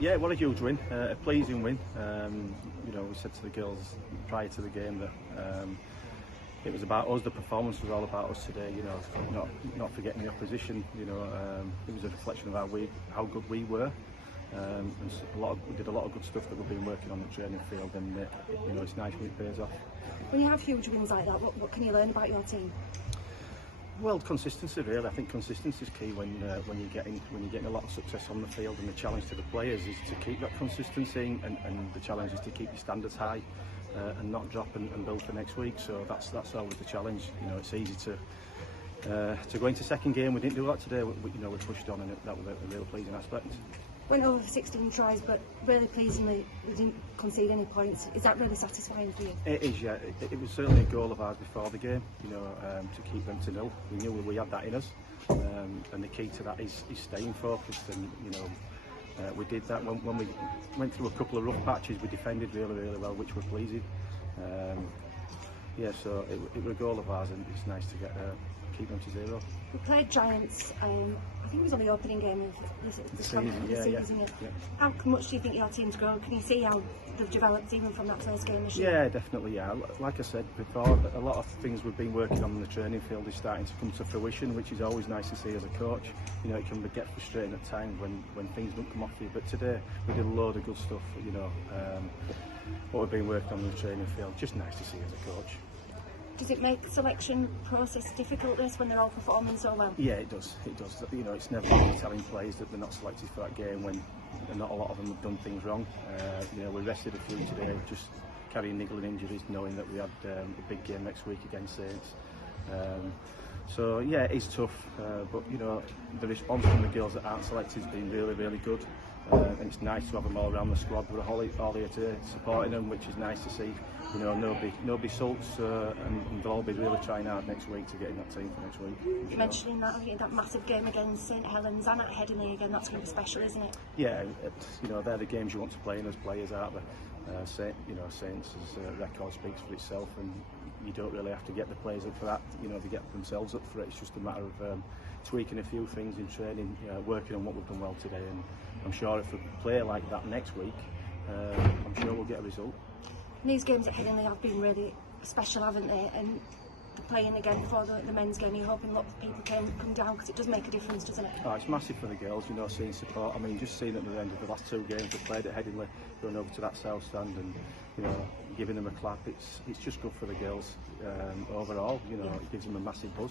Yeah, what a huge win, a pleasing win. You know, we said to the girls prior to the game that it was about us. The performance was all about us today. You know, not forgetting the opposition. You know, it was a reflection of how good we were. And we did a lot of good stuff that we've been working on the training field, and you know, it's nice when it pays off. When you have huge wins like that, what can you learn about your team? Well, consistency really. I think consistency is key when you're getting a lot of success on the field, and the challenge to the players is to keep that consistency, and the challenge is to keep your standards high and not drop and build for next week. So that's always the challenge. You know, it's easy to go into second game. We didn't do that today. You know, we pushed on, and that was a real pleasing aspect. Went over for 16 tries, but really pleasingly we didn't concede any points. Is that really satisfying for you? It is, yeah. It was certainly a goal of ours before the game, you know, to keep them to 0. We knew we had that in us, and the key to that is staying focused. And you know, we did that when we went through a couple of rough patches. We defended really well, which were pleasing. Yeah, so it was a goal of ours, and it's nice to keep them to 0. We played Giants, I think it was on the opening game of the season. Yeah. How much do you think your team's grown? Can you see how they've developed even from that first game this year? Yeah, definitely, yeah. Like I said before, a lot of things we've been working on in the training field is starting to come to fruition, which is always nice to see as a coach. You know, it can get frustrating at times when things don't come off you, but today we did a load of good stuff, you know, what we've been working on in the training field. Just nice to see as a coach. Does it make the selection process difficult this when they're all performing so well? Yeah, it does. It does. You know, it's never easy telling players that they're not selected for that game when not a lot of them have done things wrong. You know, we rested a few today, just carrying niggling injuries, knowing that we had a big game next week against Saints. So yeah, it's tough, but you know, the response from the girls that aren't selected has been really good. And it's nice to have them all around the squad. We're all here today supporting them, which is nice to see. You know, nobody sulks, and they'll all be really trying hard next week to get in that team for next week. You mentioned that massive game against St Helens and at Headingley again. That's going to be special, isn't it? Yeah, you know, they're the games you want to play in as players, aren't they? You know, Saints' record speaks for itself, and you don't really have to get the players up for that. You know, they get themselves up for it. It's just a matter of tweaking a few things in training, working on what we've done well today, and I'm sure if we play like that next week, I'm sure we'll get a result. These games at Headingley have been really special, haven't they? And playing again for the men's game, you're hoping lots of people can come down, because it does make a difference, doesn't it? Oh, it's massive for the girls, you know, seeing support. I mean, just seeing at the end of the last 2 games we played at Headingley, going over to that south stand and, you know, giving them a clap, it's just good for the girls overall. You know, it gives them a massive buzz.